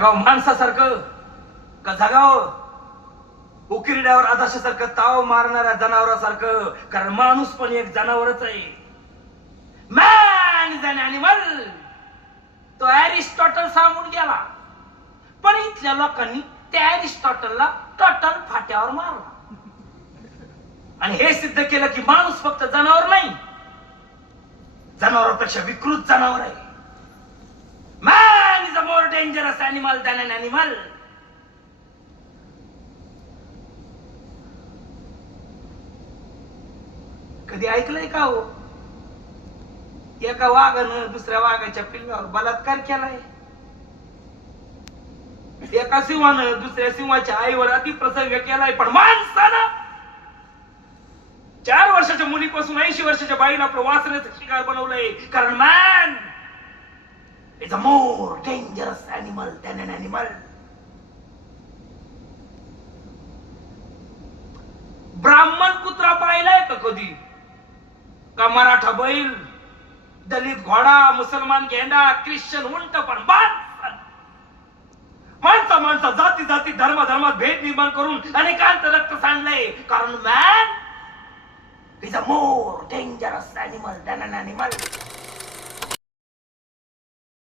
माणसासारखं का जगाव उकिरड्यावर आदाशासारखं ताव मारणाऱ्या जनावरासारखं, कारण माणूस पण एक जनावरच आहे. मॅन इज अन ॲनिमल, तो ॲरिस्टॉटल सांगून गेला. पण इथल्या लोकांनी त्या ॲरिस्टॉटलला टोटल फाट्यावर मारला आणि हे सिद्ध केलं की माणूस फक्त जनावर नाही, जनावरांपेक्षा विकृत जनावर आहे. Man is a more dangerous animal than an animal. कधी ऐकलंय का हो एका वाघानं दुसऱ्या वाघाच्या पिल्लावर बलात्कार केलाय? एका सिंहानं दुसऱ्या सिंहाच्या आईवर अतिप्रसंग केलाय? पण माणसानं 4 वर्षाच्या मुलीपासून 80 वर्षाच्या बाईला आपलं वासनेचं शिकार बनवलंय. कारण man is a more dangerous animal than an animal. ब्राह्मण कुत्रा पाहिलाय का कधी? का मराठा बैल, दलित घोडा, मुसलमान गेंडा, ख्रिश्चन उंट? पण माणसा जाती जाती धर्म धर्मात भेद निर्माण करून अनेकांचं रक्त सांडलंय. कारण man is a more dangerous animal than an animal.